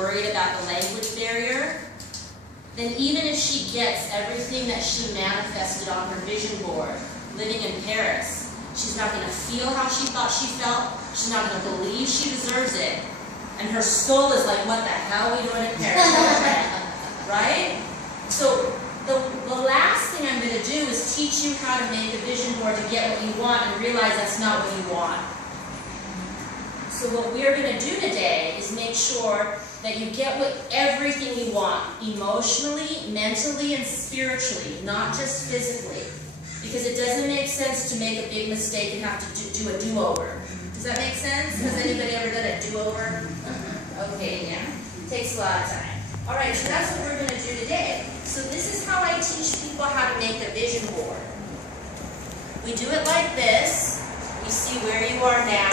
worried about the language barrier, then even if she gets everything that she manifested on her vision board, living in Paris, she's not going to feel how she thought she felt. She's not going to believe she deserves it. And her soul is like, what the hell are we doing in Paris? Right? So the last thing I'm going to do is teach you how to make a vision board to get what you want and realize that's not what you want. So what we're going to do today is make sure that you get everything you want, emotionally, mentally, and spiritually, not just physically. Because it doesn't make sense to make a big mistake and have to do a do-over. Does that make sense? Has anybody ever done a do-over? Okay, yeah. Takes a lot of time. All right, so that's what we're going to do today. So this is how I teach people how to make a vision board. We do it like this. We see where you are now,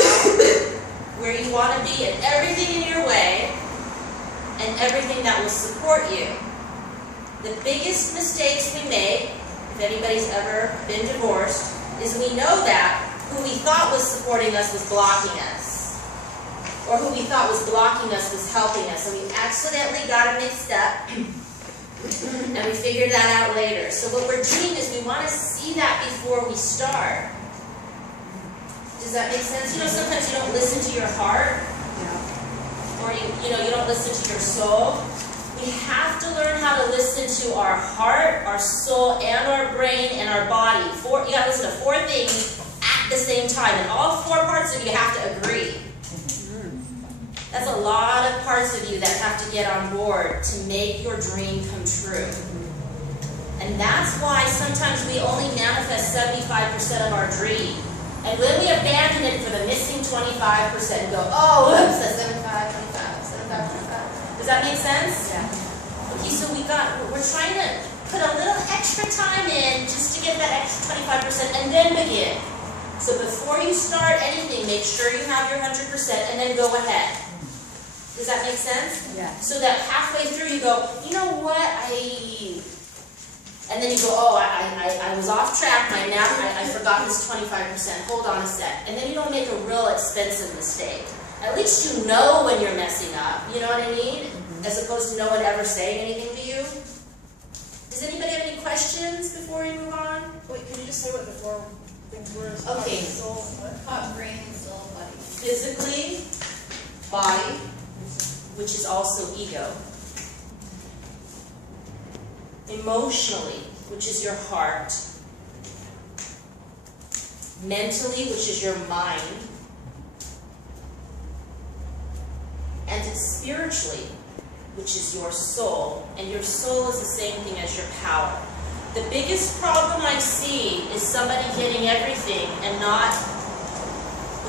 where you want to be, and everything in your way, and everything that will support you. The biggest mistakes we make, if anybody's ever been divorced, is we know that who we thought was supporting us was blocking us. Or who we thought was blocking us was helping us. And we accidentally got it mixed up. And we figured that out later. So what we're doing is we want to see that before we start. Does that make sense? You know, sometimes you don't listen to your heart. Or you don't listen to your soul. We have to learn how to listen to our heart, our soul, and our brain, and our body. You got to listen to 4 things at the same time. And all 4 parts of you have to agree. That's a lot of parts of you that have to get on board to make your dream come true. And that's why sometimes we only manifest 75% of our dream. And when we abandon it for the missing 25% and go, oh, whoops, that's 75, 25, 75, 25. Does that make sense? Yeah. Okay, so we're trying to put a little extra time in just to get that extra 25% and then begin. So before you start anything, make sure you have your 100% and then go ahead. Does that make sense? Yeah. So that halfway through you go, you know what, and then you go, oh, I was off track, I forgot this 25%, hold on a sec. And then you don't make a real expensive mistake. At least you know when you're messing up, you know what I mean? As opposed to no one ever saying anything to you. Does anybody have any questions before we move on? Wait, can you just say what the 4 things were? Okay. Soul, Heart, brain, soul, body. Physically, body, which is also ego. Emotionally, which is your heart. Mentally, which is your mind. And spiritually, which is your soul. And your soul is the same thing as your power. The biggest problem I see is somebody getting everything and not...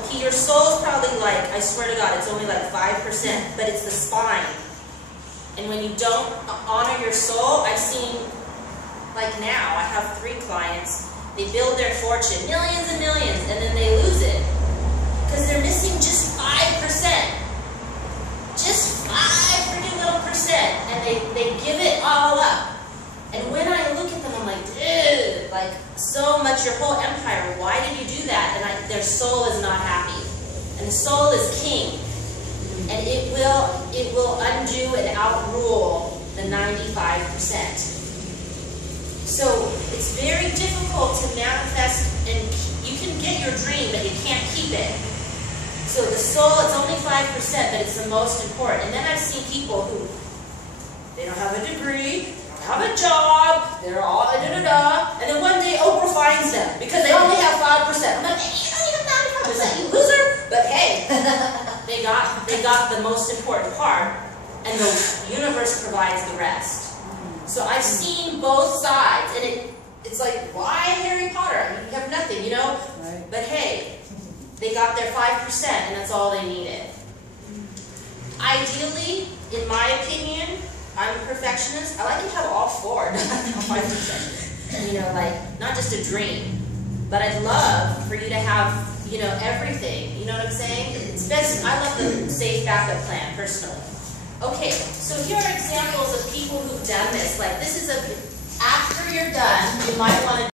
Okay, your soul is probably like, I swear to God, it's only like 5%, but it's the spine. And when you don't honor your soul, I've seen, like now, I have 3 clients, they build their fortune, millions and millions, and then they lose it. Because they're missing just 5%. Just 5 pretty little percent. And they give it all up. And when I look at them, I'm like, dude, like so much, your whole empire, why did you do that? And their soul is not happy. And the soul is king. And it will undo and outrule the 95%. So it's very difficult to manifest, and you can get your dream, but you can't keep it. So the soul, it's only 5%, but it's the most important. And then I've seen people who, they don't have a degree, they don't have a job, they're all da-da-da, and then one day Oprah finds them because they only have 5%. I'm like, hey, you don't even have 5%, you loser! But hey, they got the most important part, and the universe provides the rest. So I've seen both sides, and it's like, why Harry Potter? I mean, you have nothing, you know? Right. But hey, they got their 5%, and that's all they needed. Ideally, in my opinion, I'm a perfectionist. I like to have all 4, not 5%. You know, like, not just a dream. But I'd love for you to have, you know, everything. You know what I'm saying? It's best, I love the safe backup plan, personally. Okay, so here are examples of people who've done this. Like, this is after you're done, you might want to